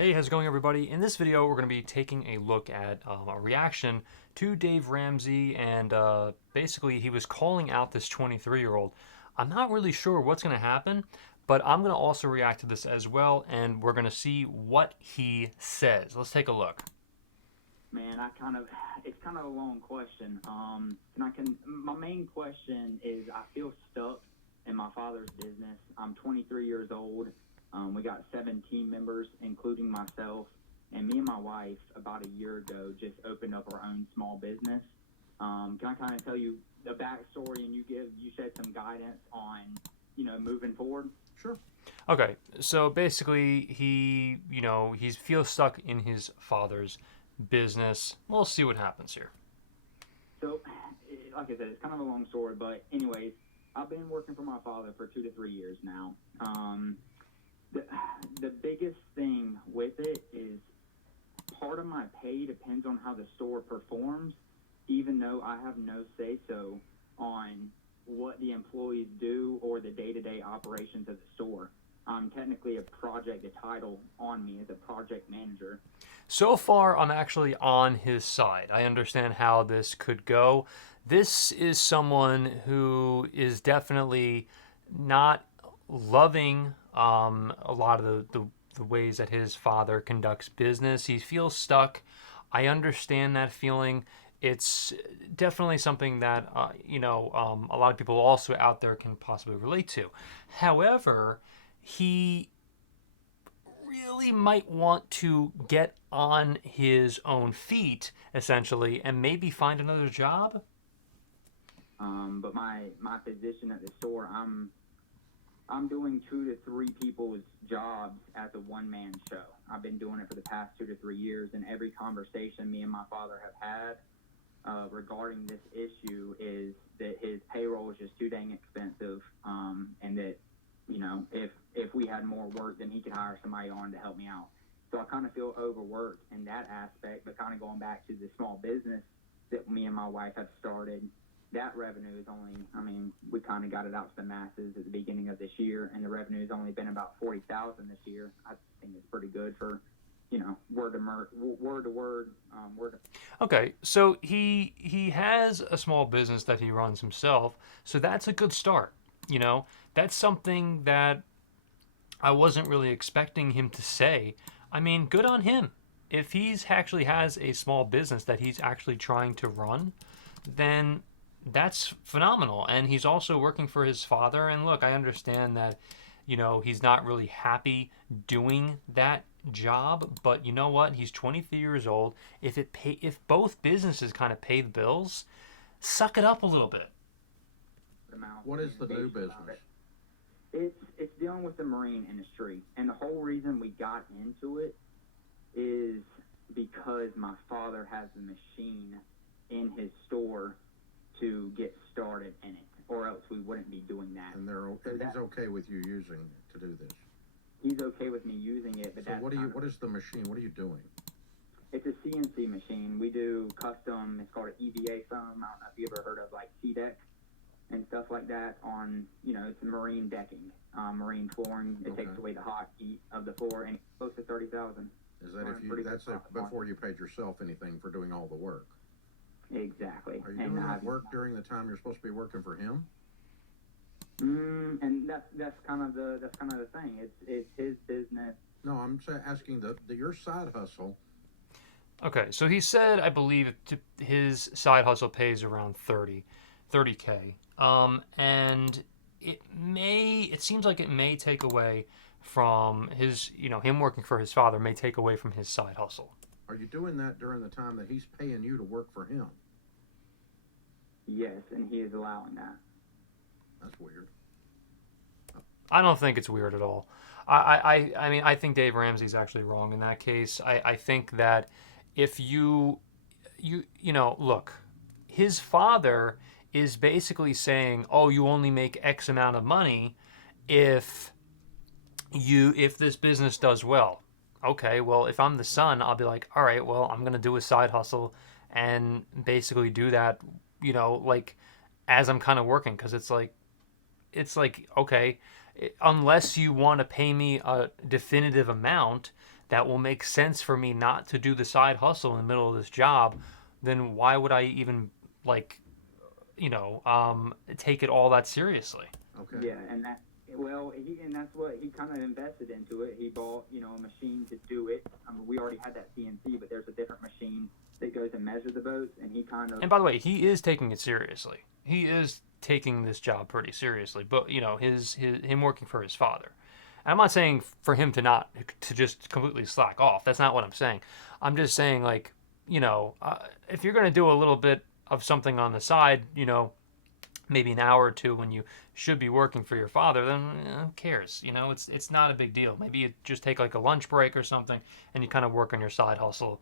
Hey, how's it going, everybody? In this video, we're going to be taking a look at a reaction to Dave Ramsey, and basically, he was calling out this 23-year-old. I'm not really sure what's going to happen, but I'm going to also react to this as well, and we're going to see what he says. Let's take a look. Man, it's kind of a long question. My main question is I feel stuck in my father's business. I'm 23 years old. We got 7 team members, including myself, and me and my wife about a year ago just opened up our own small business. Can I kind of tell you the backstory and you shed some guidance on, moving forward? Sure. Okay, so basically, he feels stuck in his father's business. We'll see what happens here. So, like I said, it's kind of a long story, but anyways, I've been working for my father for 2 to 3 years now. The biggest thing with it is part of my pay depends on how the store performs, even though I have no say-so on what the employees do or the day-to-day operations of the store. I'm technically the title on me is a project manager. So far, I'm actually on his side. I understand how this could go. This is someone who is definitely not loving a lot of the ways that his father conducts business. He feels stuck. I understand that feeling. It's definitely something that a lot of people also out there can possibly relate to. However, he really might want to get on his own feet, essentially, and maybe find another job. But my position at the store, I'm doing 2 to 3 people's jobs as a one-man show. I've been doing it for the past 2 to 3 years, and every conversation me and my father have had regarding this issue is that his payroll is just too dang expensive, and that, if we had more work, then he could hire somebody on to help me out. So I kind of feel overworked in that aspect, but kind of going back to the small business that me and my wife have started, that revenue is only, we kind of got it out to the masses at the beginning of this year, and the revenue has only been about $40,000 this year. I think it's pretty good for, word to word. Okay, so he has a small business that he runs himself, so that's a good start. That's something that I wasn't really expecting him to say. I mean, good on him. If he's actually has a small business that he's actually trying to run, then that's phenomenal. And he's also working for his father. And look, I understand that, he's not really happy doing that job, but you know what? He's 23 years old. If both businesses kind of pay the bills, suck it up a little bit. What is the new business? It's dealing with the marine industry, and the whole reason we got into it is because my father has a machine in his store to get started in it, or else we wouldn't be doing that. And he's okay with you using it to do this? He's okay with me using it, but so what is the machine? What are you doing? It's a CNC machine. We do custom, it's called an EVA foam. I don't know if you ever heard of like C-deck and stuff like that on, it's marine decking, marine flooring. It takes away the hot heat of the floor, and it's close to $30,000. Is that that's before you paid yourself anything for doing all the work? Exactly. Are you doing that work during the time you're supposed to be working for him? And that's kind of the thing. It's his business. No, I'm asking your side hustle. Okay, so he said, I believe his side hustle pays around 30K. And it seems like it may take away from his, him working for his father may take away from his side hustle. Are you doing that during the time that he's paying you to work for him? Yes, and he is allowing that. That's weird. I don't think it's weird at all. I think Dave Ramsey's actually wrong in that case. I think that if you look, his father is basically saying, oh, you only make X amount of money if this business does well. Okay, well, if I'm the son, I'll be like, all right, well, I'm going to do a side hustle and basically do that, like as I'm kind of working, because it's like, okay, unless you want to pay me a definitive amount, that will make sense for me not to do the side hustle in the middle of this job, then why would I even like, take it all that seriously? Okay. Yeah, and that's what he kind of invested into it. He bought, a machine to do it. I mean, we already had that CNC, but there's a different machine that goes and measure the boats, and he kind of. And by the way, he is taking it seriously. He is taking this job pretty seriously. But him working for his father. I'm not saying for him to just completely slack off. That's not what I'm saying. I'm just saying if you're gonna do a little bit of something on the side, maybe an hour or two when you should be working for your father, then who cares? It's not a big deal. Maybe you just take like a lunch break or something, and you kind of work on your side hustle,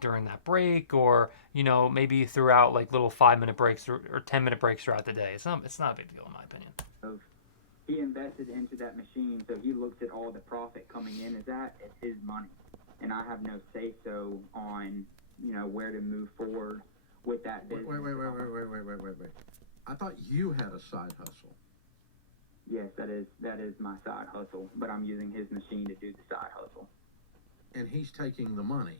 during that break, or maybe throughout like little 5-minute breaks or 10-minute breaks throughout the day. It's not a big deal in my opinion. He invested into that machine, so he looks at all the profit coming in as his money, and I have no say so on where to move forward with that business. Wait. I thought you had a side hustle. Yes, that is my side hustle, but I'm using his machine to do the side hustle. And he's taking the money.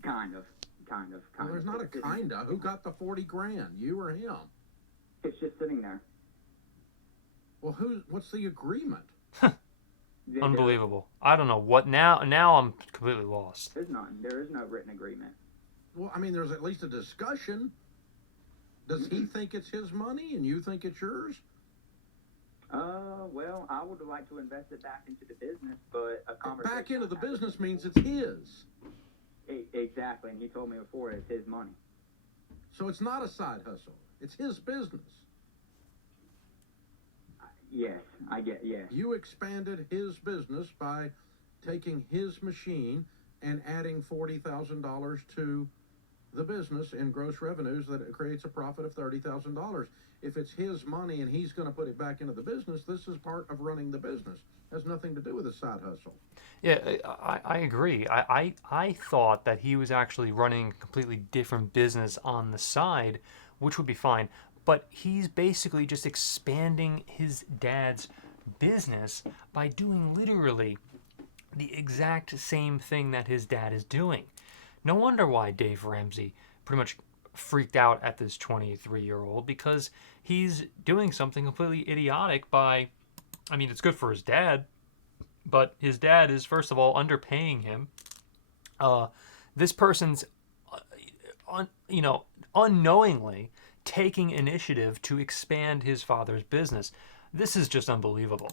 Kind of. Well, there's not a kinda. Who got the 40 grand? You or him? It's just sitting there. Well, what's the agreement? Unbelievable. I don't know what now. Now I'm completely lost. There's none. There is no written agreement. Well, I mean, there's at least a discussion. Does he think it's his money and you think it's yours? Well, I would like to invest it back into the business, but a conversation. Back into the business means it's his. Exactly, and he told me before it's his money. So it's not a side hustle. It's his business. Yes, I get. Yes. You expanded his business by taking his machine and adding $40,000 to the business in gross revenues that it creates a profit of $30,000. If it's his money and he's going to put it back into the business, this is part of running the business. It has nothing to do with a side hustle. Yeah, I agree. I thought that he was actually running a completely different business on the side, which would be fine. But he's basically just expanding his dad's business by doing literally the exact same thing that his dad is doing. No wonder why Dave Ramsey pretty much freaked out at this 23-year-old, because he's doing something completely idiotic by, I mean, it's good for his dad, but his dad is, first of all, underpaying him. This person's, unknowingly taking initiative to expand his father's business. This is just unbelievable.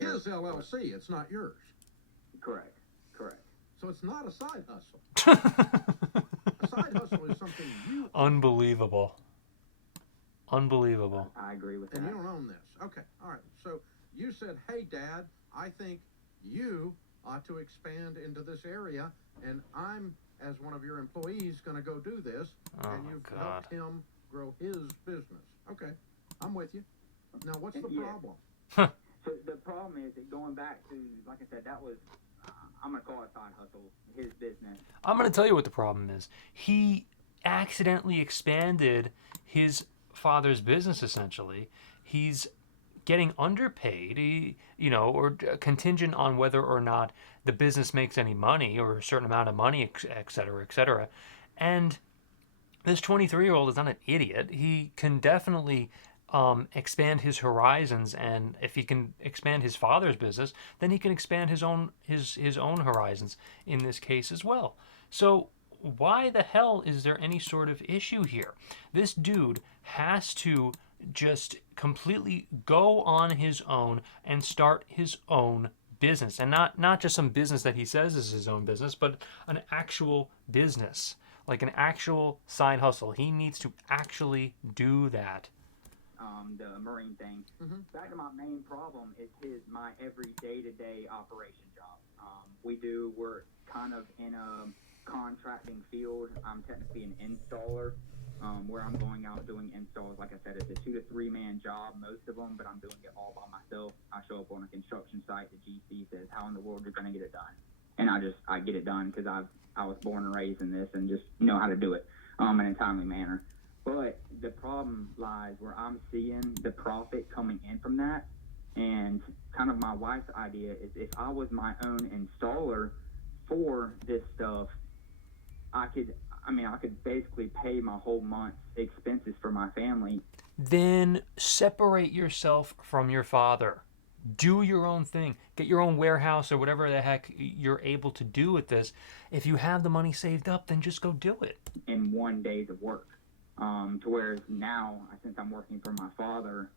His LLC, it's not yours. Correct. So it's not a side hustle. A side hustle is something you... Unbelievable. I agree with that. And you don't own this. Okay, all right. So you said, hey, Dad, I think you ought to expand into this area, and I'm, as one of your employees, going to go do this, and you've helped him grow his business. Okay, I'm with you. Now, what's the problem? So the problem is that going back to, like I said, that was, I'm going to call it side hustle, his business. I'm going to tell you what the problem is. He accidentally expanded his father's business, essentially. He's getting underpaid, or contingent on whether or not the business makes any money, or a certain amount of money, et cetera, et cetera. And this 23-year-old is not an idiot. He can definitely expand his horizons, and if he can expand his father's business, then he can expand his own horizons in this case as well. So why the hell is there any sort of issue here? This dude has to just completely go on his own and start his own business, and not just some business that he says is his own business, but an actual business, like an actual side hustle. He needs to actually do that. The marine thing. Mm-hmm. Back to my main problem is my every day-to-day operation job. We're kind of in a contracting field. I'm technically an installer, where I'm going out doing installs. Like I said, it's a 2 to 3 man job, most of them, but I'm doing it all by myself. I show up on a construction site. The GC says, "How in the world you're going to get it done?" And I get it done because I was born and raised in this and just know how to do it in a timely manner. But the problem lies where I'm seeing the profit coming in from that. And kind of my wife's idea is if I was my own installer for this stuff, I could basically pay my whole month's expenses for my family. Then separate yourself from your father. Do your own thing. Get your own warehouse or whatever the heck you're able to do with this. If you have the money saved up, then just go do it. In 1 day's of work. To whereas now, since I'm working for my father,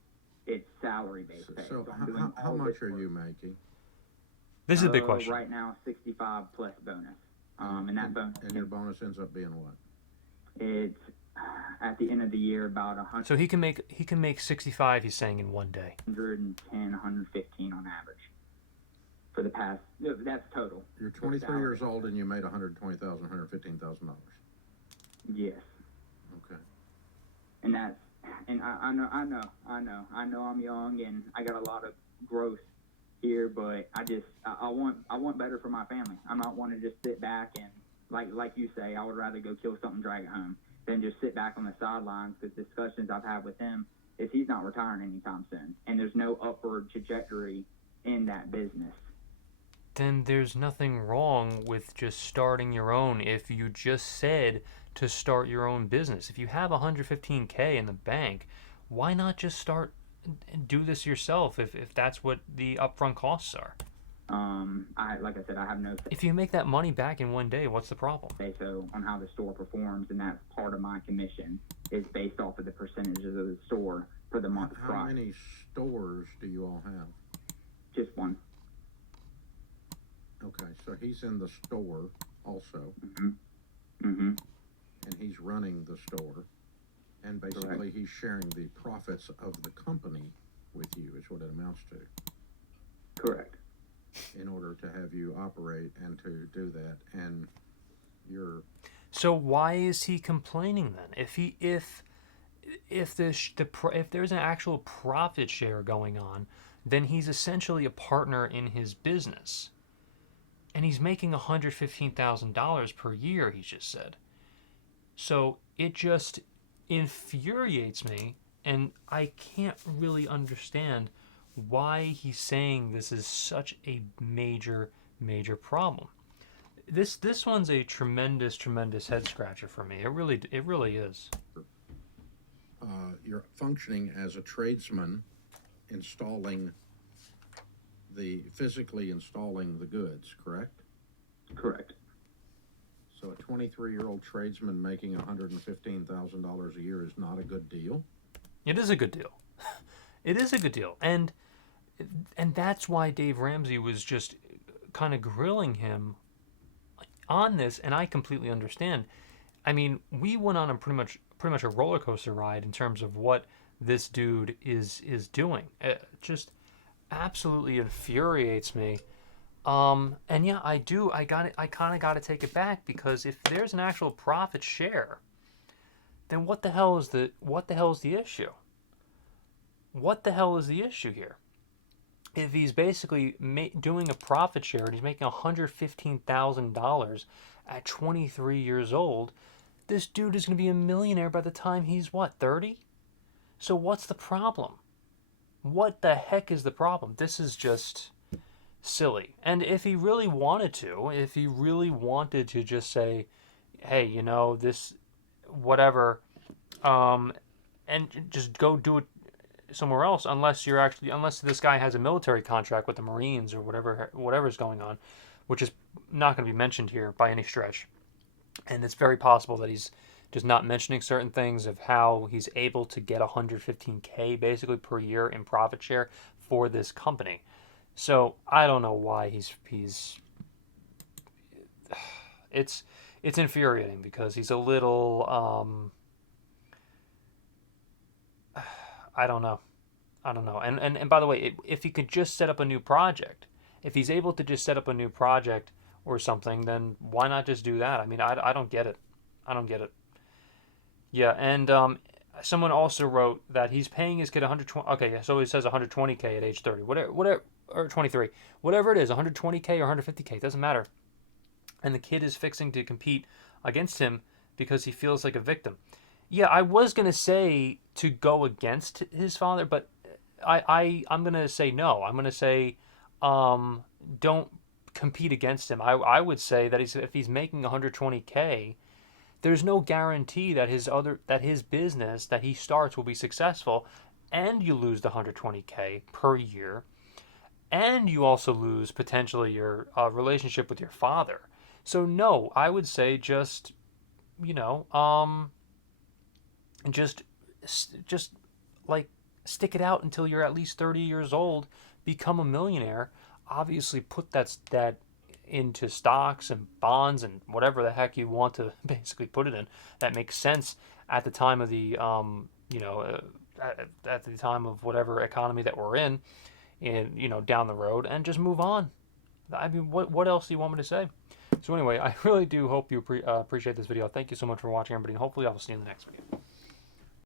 it's salary-based pay. So I'm doing how all much this are work. you making? This is a big question. Right now, 65 plus bonus. And that bonus. And your bonus ends up being what? It's at the end of the year about 100. So he can make 65. He's saying in 1 day. 110, 115 on average. For the past, that's total. You're 23 years old and you made $120,000, $115,000. Yes. Okay. And I know I'm young and I got a lot of growth here, but I want better for my family. I'm not want to just sit back and like you say, I would rather go kill something, drag it home than just sit back on the sidelines, because discussions I've had with him is he's not retiring anytime soon, and there's no upward trajectory in that business. Then there's nothing wrong with just starting your own. If you just said to start your own business, if you have 115K in the bank, why not just start and do this yourself if that's what the upfront costs are? Like I said, I have no If you make that money back in 1 day, what's the problem? say so on how the store performs, and that's part of my commission is based off of the percentages of the store for the month How prior. many stores do you all have? Just one. Okay, so he's in the store also, Mm-hmm. and he's running the store, and basically he's sharing the profits of the company with you, is what it amounts to, Correct. in order to have you operate and to do that. And you're So why is he complaining then? If there's an actual profit share going on, then he's essentially a partner in his business. And he's making $115,000 per year, he just said. So it just infuriates me, and I can't really understand why he's saying this is such a major problem. This one's a tremendous head scratcher for me. It really is. you're functioning as a tradesman, physically installing the goods, correct? Correct. So a 23-year-old tradesman making $115,000 a year is not a good deal. It is a good deal. It is a good deal. And that's why Dave Ramsey was just kind of grilling him on this, and I completely understand. I mean, we went on a pretty much a roller coaster ride in terms of what this dude is doing. It just absolutely infuriates me. And yeah, I kind of got to take it back, because if there's an actual profit share, then what the hell is the issue? What the hell is the issue here? If he's basically doing a profit share and he's making $115,000 at 23 years old, this dude is going to be a millionaire by the time he's, what, 30? So what's the problem? What the heck is the problem? This is just silly. And if he really wanted to just say, hey, this, whatever, and just go do it somewhere else, unless this guy has a military contract with the Marines or whatever's going on, which is not going to be mentioned here by any stretch. And it's very possible that he's just not mentioning certain things of how he's able to get $115K basically per year in profit share for this company. So I don't know why he's it's infuriating, because he's a little I don't know. And by the way, if he could just set up a new project, if he's able to just set up a new project or something, then why not just do that? I mean, I don't get it. Yeah, and someone also wrote that he's paying his kid 120. Okay, so he says 120K at age 30, whatever, or 23, whatever it is, 120K or 150K, it doesn't matter. And the kid is fixing to compete against him because he feels like a victim. Yeah, I was gonna say to go against his father, but I'm gonna say no. I'm gonna say, um, don't compete against him. I would say that if he's making 120K, there's no guarantee that his business that he starts will be successful, and you lose the 120K per year, and you also lose potentially your relationship with your father. So no, I would say just you know just just like stick it out until you're at least 30 years old, become a millionaire. Obviously put that into stocks and bonds and whatever the heck you want to basically put it in that makes sense at the time of the at the time of whatever economy that we're in, and down the road, and just move on. I mean, what else do you want me to say? So anyway, I really do hope you appreciate this video. Thank you so much for watching, everybody, and hopefully I'll see you in the next video.